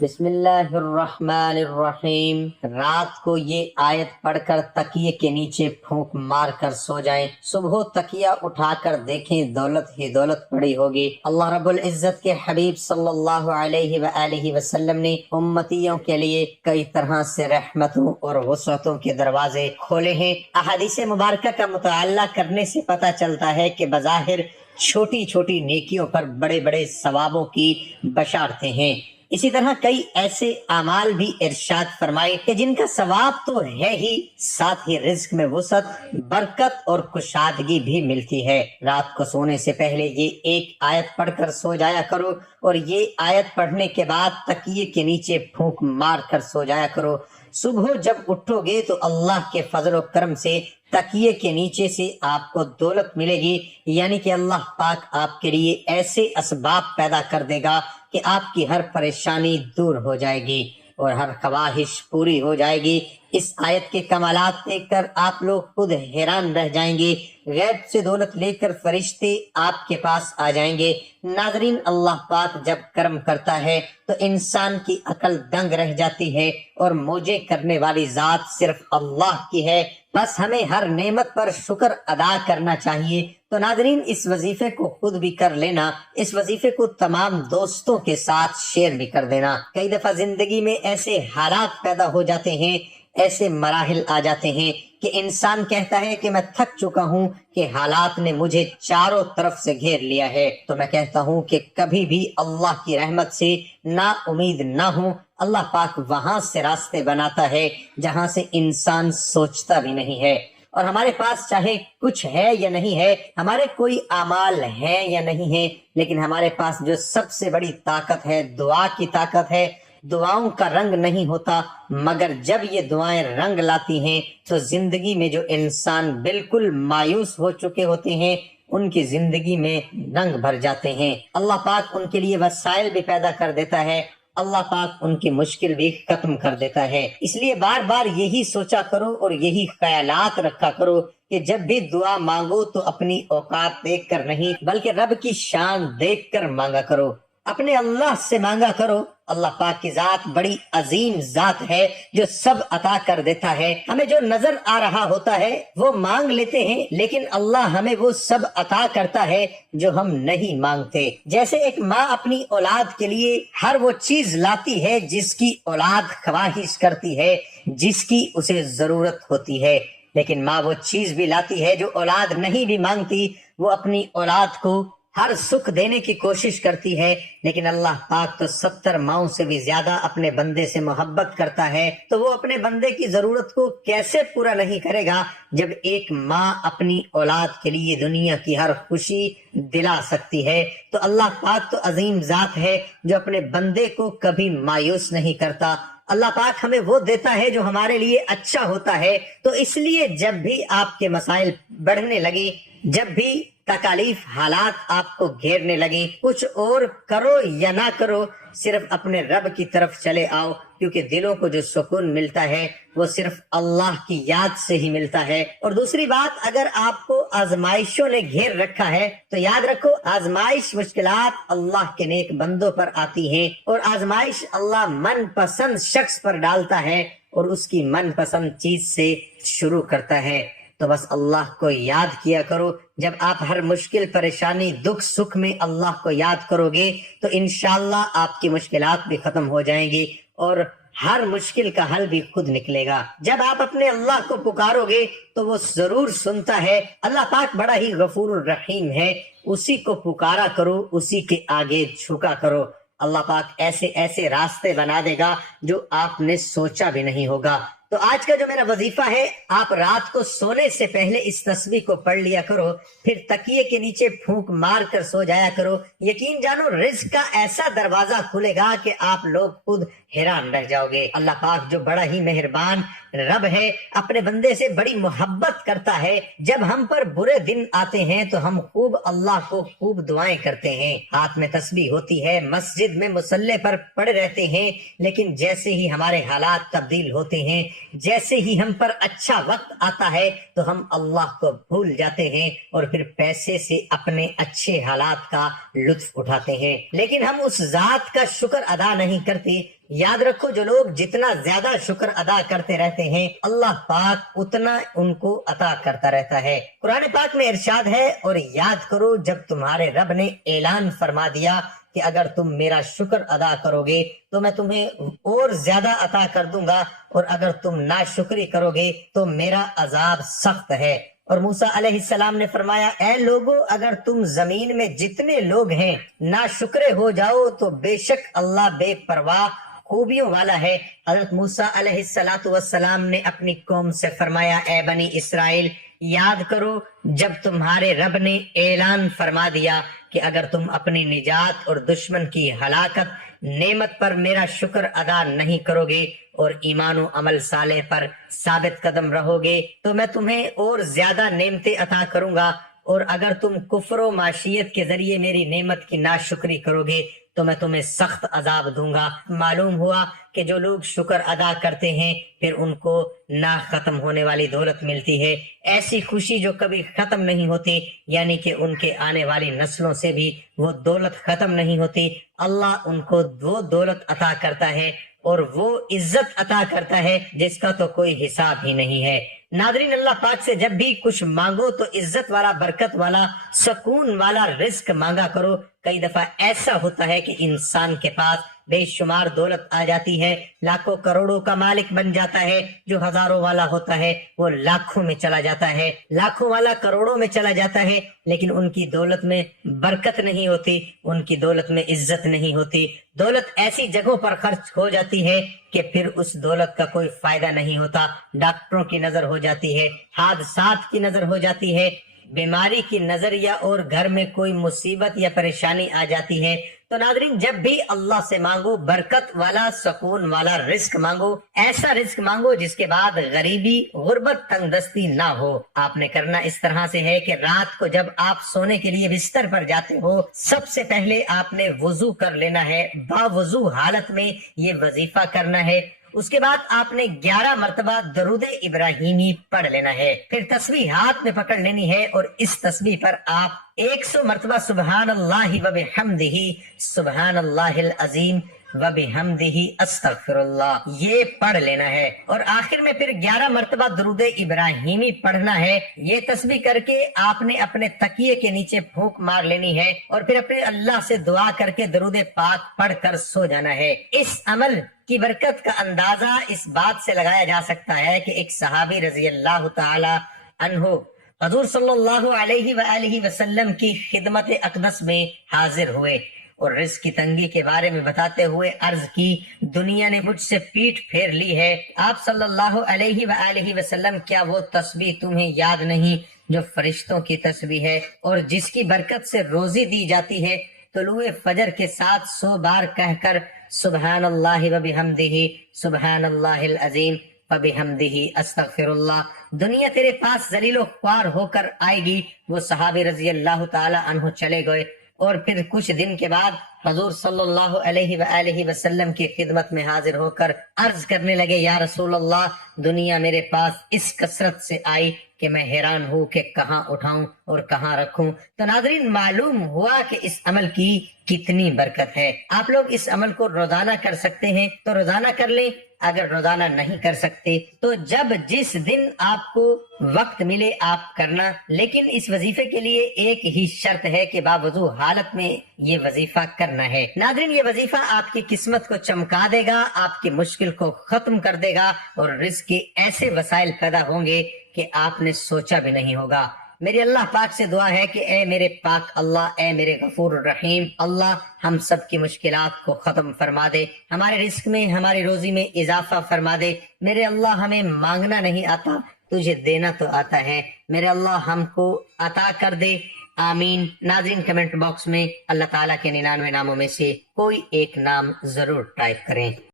بسم اللہ الرحمن الرحیم۔ رات کو یہ آیت پڑھ کر تکیے کے نیچے پھونک مار کر سو جائیں، صبح تکیہ اٹھا کر دیکھیں دولت ہی دولت پڑی ہوگی۔ اللہ رب العزت کے حبیب صلی اللہ علیہ وآلہ وسلم نے امتیوں کے لیے کئی طرح سے رحمتوں اور وسعتوں کے دروازے کھولے ہیں۔ احادیث مبارکہ کا مطالعہ کرنے سے پتہ چلتا ہے کہ بظاہر چھوٹی چھوٹی نیکیوں پر بڑے بڑے ثوابوں کی بشارتیں ہیں۔ اسی طرح کئی ایسے اعمال بھی ارشاد فرمائے کہ جن کا ثواب تو ہے ہی، ساتھ ہی رزق میں وسعت، برکت اور کشادگی بھی ملتی ہے۔ رات کو سونے سے پہلے یہ ایک آیت پڑھ کر سو جایا کرو، اور یہ آیت پڑھنے کے بعد تکیے کے نیچے پھونک مار کر سو جایا کرو۔ صبح جب اٹھو گے تو اللہ کے فضل و کرم سے تکیے کے نیچے سے آپ کو دولت ملے گی، یعنی کہ اللہ پاک آپ کے لیے ایسے اسباب پیدا کر دے گا کہ آپ کی ہر پریشانی دور ہو جائے گی اور ہر خواہش پوری ہو جائے گی۔ اس آیت کے کمالات دیکھ کر آپ لوگ خود حیران رہ جائیں گے۔ غیب سے دولت لے کر فرشتے آپ کے پاس آ جائیں گے۔ ناظرین، اللہ پاک جب کرم کرتا ہے تو انسان کی عقل دنگ رہ جاتی ہے، اور موجے کرنے والی ذات صرف اللہ کی ہے۔ بس ہمیں ہر نعمت پر شکر ادا کرنا چاہیے۔ تو ناظرین، اس وظیفے کو خود بھی کر لینا، اس وظیفے کو تمام دوستوں کے ساتھ شیئر بھی کر دینا۔ کئی دفعہ زندگی میں ایسے حالات پیدا ہو جاتے ہیں، ایسے مراحل آ جاتے ہیں کہ انسان کہتا ہے کہ میں تھک چکا ہوں، کہ حالات نے مجھے چاروں طرف سے گھیر لیا ہے۔ تو میں کہتا ہوں کہ کبھی بھی اللہ کی رحمت سے نا امید نہ ہوں۔ اللہ پاک وہاں سے راستے بناتا ہے جہاں سے انسان سوچتا بھی نہیں ہے۔ اور ہمارے پاس چاہے کچھ ہے یا نہیں ہے، ہمارے کوئی اعمال ہیں یا نہیں ہے، لیکن ہمارے پاس جو سب سے بڑی طاقت ہے، دعا کی طاقت ہے۔ دعاؤں کا رنگ نہیں ہوتا، مگر جب یہ دعائیں رنگ لاتی ہیں تو زندگی میں جو انسان بالکل مایوس ہو چکے ہوتے ہیں، ان کی زندگی میں رنگ بھر جاتے ہیں۔ اللہ پاک ان کے لیے وسائل بھی پیدا کر دیتا ہے، اللہ پاک ان کی مشکل بھی ختم کر دیتا ہے۔ اس لیے بار بار یہی سوچا کرو اور یہی خیالات رکھا کرو کہ جب بھی دعا مانگو تو اپنی اوقات دیکھ کر نہیں، بلکہ رب کی شان دیکھ کر مانگا کرو، اپنے اللہ سے مانگا کرو۔ اللہ پاک کی ذات بڑی عظیم ذات ہے جو سب عطا کر دیتا ہے۔ ہمیں جو نظر آ رہا ہوتا ہے وہ مانگ لیتے ہیں، لیکن اللہ ہمیں وہ سب عطا کرتا ہے جو ہم نہیں مانگتے۔ جیسے ایک ماں اپنی اولاد کے لیے ہر وہ چیز لاتی ہے جس کی اولاد خواہش کرتی ہے، جس کی اسے ضرورت ہوتی ہے، لیکن ماں وہ چیز بھی لاتی ہے جو اولاد نہیں بھی مانگتی۔ وہ اپنی اولاد کو ہر سکھ دینے کی کوشش کرتی ہے، لیکن اللہ پاک تو 70 ماؤں سے بھی زیادہ اپنے بندے سے محبت کرتا ہے، تو وہ اپنے بندے کی ضرورت کو کیسے پورا نہیں کرے گا جب ایک ماں اپنی اولاد کے لیے دنیا کی ہر خوشی دلا سکتی ہے۔ تو اللہ پاک تو عظیم ذات ہے جو اپنے بندے کو کبھی مایوس نہیں کرتا۔ اللہ پاک ہمیں وہ دیتا ہے جو ہمارے لیے اچھا ہوتا ہے۔ تو اس لیے جب بھی آپ کے مسائل بڑھنے لگے، جب بھی تکالیف حالات آپ کو گھیرنے لگیں، کچھ اور کرو یا نہ کرو، صرف اپنے رب کی طرف چلے آؤ، کیونکہ دلوں کو جو سکون ملتا ہے وہ صرف اللہ کی یاد سے ہی ملتا ہے۔ اور دوسری بات، اگر آپ کو آزمائشوں نے گھیر رکھا ہے تو یاد رکھو، آزمائش، مشکلات اللہ کے نیک بندوں پر آتی ہیں، اور آزمائش اللہ من پسند شخص پر ڈالتا ہے اور اس کی من پسند چیز سے شروع کرتا ہے۔ تو بس اللہ کو یاد کیا کرو۔ جب آپ ہر مشکل، پریشانی، دکھ، سکھ میں اللہ کو یاد کرو گے تو انشاءاللہ آپ کی مشکلات بھی ختم ہو جائیں گی اور ہر مشکل کا حل بھی خود نکلے گا۔ جب آپ اپنے اللہ کو پکارو گے تو وہ ضرور سنتا ہے۔ اللہ پاک بڑا ہی غفور الرحیم ہے، اسی کو پکارا کرو، اسی کے آگے جھکا کرو۔ اللہ پاک ایسے ایسے راستے بنا دے گا جو آپ نے سوچا بھی نہیں ہوگا۔ تو آج کا جو میرا وظیفہ ہے، آپ رات کو سونے سے پہلے اس تسبیح کو پڑھ لیا کرو، پھر تکیے کے نیچے پھونک مار کر سو جایا کرو۔ یقین جانو، رزق کا ایسا دروازہ کھلے گا کہ آپ لوگ خود حیران رہ جاؤ گے۔ اللہ پاک جو بڑا ہی مہربان رب ہے، اپنے بندے سے بڑی محبت کرتا ہے۔ جب ہم پر برے دن آتے ہیں تو ہم خوب اللہ کو خوب دعائیں کرتے ہیں، ہاتھ میں تسبیح ہوتی ہے، مسجد میں مصلی پر پڑے رہتے ہیں، لیکن جیسے ہی ہمارے حالات تبدیل ہوتے ہیں جیسے ہی ہم پر اچھا وقت آتا ہے تو ہم اللہ کو بھول جاتے ہیں اور پھر پیسے سے اپنے اچھے حالات کا لطف اٹھاتے ہیں، لیکن ہم اس ذات کا شکر ادا نہیں کرتے۔ یاد رکھو، جو لوگ جتنا زیادہ شکر ادا کرتے رہتے ہیں اللہ پاک اتنا ان کو عطا کرتا رہتا ہے۔ قرآن پاک میں ارشاد ہے، اور یاد کرو جب تمہارے رب نے اعلان فرما دیا کہ اگر تم میرا شکر ادا کرو گے تو میں تمہیں اور زیادہ عطا کر دوں گا، اور اگر تم ناشکری کرو گے تو میرا عذاب سخت ہے۔ اور موسیٰ علیہ السلام نے فرمایا، اے لوگو، اگر تم زمین میں جتنے لوگ ہیں ناشکرے ہو جاؤ تو بے شک اللہ بے پرواہ خوبیوں والا ہے۔ حضرت موسیٰ علیہ السلام نے اپنی قوم سے فرمایا، اے بنی اسرائیل، یاد کرو جب تمہارے رب نے اعلان فرما دیا کہ اگر تم اپنی نجات اور دشمن کی ہلاکت نعمت پر میرا شکر ادا نہیں کرو گے اور ایمان و عمل صالح پر ثابت قدم رہو گے تو میں تمہیں اور زیادہ نعمتیں عطا کروں گا، اور اگر تم کفر و معصیت کے ذریعے میری نعمت کی ناشکری کرو گے تو میں تمہیں سخت عذاب دوں گا۔ معلوم ہوا کہ جو لوگ شکر ادا کرتے ہیں پھر ان کو نہ ختم ہونے والی دولت ملتی ہے، ایسی خوشی جو کبھی ختم نہیں ہوتی، یعنی کہ ان کے آنے والی نسلوں سے بھی وہ دولت ختم نہیں ہوتی۔ اللہ ان کو وہ دولت عطا کرتا ہے اور وہ عزت عطا کرتا ہے جس کا تو کوئی حساب ہی نہیں ہے۔ ناظرین، اللہ پاک سے جب بھی کچھ مانگو تو عزت والا، برکت والا، سکون والا رزق مانگا کرو۔ کئی دفعہ ایسا ہوتا ہے کہ انسان کے پاس بے شمار دولت آ جاتی ہے، لاکھوں کروڑوں کا مالک بن جاتا ہے، جو ہزاروں والا ہوتا ہے وہ لاکھوں میں چلا جاتا ہے، لاکھوں والا کروڑوں میں چلا جاتا ہے، لیکن ان کی دولت میں برکت نہیں ہوتی، ان کی دولت میں عزت نہیں ہوتی۔ دولت ایسی جگہوں پر خرچ ہو جاتی ہے کہ پھر اس دولت کا کوئی فائدہ نہیں ہوتا۔ ڈاکٹروں کی نظر ہو جاتی ہے، حادثات کی نظر ہو جاتی ہے، بیماری کی نظر، یا اور گھر میں کوئی مصیبت یا پریشانی آ جاتی ہے۔ تو ناظرین، جب بھی اللہ سے مانگو برکت والا، سکون والا رزق مانگو، ایسا رزق مانگو جس کے بعد غریبی، غربت، تنگ دستی نہ ہو۔ آپ نے کرنا اس طرح سے ہے کہ رات کو جب آپ سونے کے لیے بستر پر جاتے ہو، سب سے پہلے آپ نے وضو کر لینا ہے، باوضو حالت میں یہ وظیفہ کرنا ہے۔ اس کے بعد آپ نے 11 مرتبہ درود ابراہیمی پڑھ لینا ہے، پھر تسبیح ہاتھ میں پکڑ لینی ہے، اور اس تسبیح پر آپ 100 مرتبہ سبحان اللہ و بحمدہ، سبحان اللہ العظیم و بحمدہ استغفر اللہ، یہ پڑھ لینا ہے، اور آخر میں پھر 11 مرتبہ درود ابراہیمی پڑھنا ہے۔ یہ تسبیح کر کے آپ نے اپنے تکیے کے نیچے پھونک مار لینی ہے، اور پھر اپنے اللہ سے دعا کر کے درود پاک پڑھ کر سو جانا ہے۔ اس عمل کی برکت کا اندازہ اس بات سے لگایا جا سکتا ہے کہ ایک صحابی رضی اللہ تعالی عنہ حضور صلی اللہ علیہ وآلہ وسلم کی خدمت اقدس میں حاضر ہوئے اور رزق کی تنگی کے بارے میں بتاتے ہوئے عرض کی، دنیا نے مجھ سے پیٹھ پھیر لی ہے، آپ صلی اللہ علیہ وآلہ وسلم، کیا وہ تسبیح تمہیں یاد نہیں جو فرشتوں کی تسبیح ہے اور جس کی برکت سے روزی دی جاتی ہے؟ طلوع فجر کے ساتھ 100 بار کہہ کر سبحان اللہ و بحمدہ، سبحان اللہ العظیم و بحمدہ استغفر اللہ، دنیا تیرے پاس ذلیل و خوار ہو کر آئے گی۔ وہ صحابی رضی اللہ تعالی عنہ چلے گئے، اور پھر کچھ دن کے بعد حضور صلی اللہ علیہ وآلہ وسلم کی خدمت میں حاضر ہو کر عرض کرنے لگے، یا رسول اللہ، دنیا میرے پاس اس کثرت سے آئی کہ میں حیران ہوں کہ کہاں اٹھاؤں اور کہاں رکھوں۔ تو ناظرین، معلوم ہوا کہ اس عمل کی کتنی برکت ہے۔ آپ لوگ اس عمل کو روزانہ کر سکتے ہیں تو روزانہ کر لیں، اگر روزانہ نہیں کر سکتے تو جب جس دن آپ کو وقت ملے آپ کرنا، لیکن اس وظیفے کے لیے ایک ہی شرط ہے کہ باوضو حالت میں یہ وظیفہ کرنا ہے۔ ناظرین، یہ وظیفہ آپ کی قسمت کو چمکا دے گا، آپ کی مشکل کو ختم کر دے گا، اور رزق کے ایسے وسائل پیدا ہوں گے کہ آپ نے سوچا بھی نہیں ہوگا۔ میری اللہ پاک سے دعا ہے کہ اے میرے پاک اللہ، اے میرے غفور الرحیم اللہ، ہم سب کی مشکلات کو ختم فرما دے، ہمارے رزق میں، ہماری روزی میں اضافہ فرما دے۔ میرے اللہ، ہمیں مانگنا نہیں آتا، تجھے دینا تو آتا ہے، میرے اللہ ہم کو عطا کر دے، آمین۔ ناظرین، کمنٹ باکس میں اللہ تعالیٰ کے 99 ناموں میں سے کوئی ایک نام ضرور ٹائپ کریں۔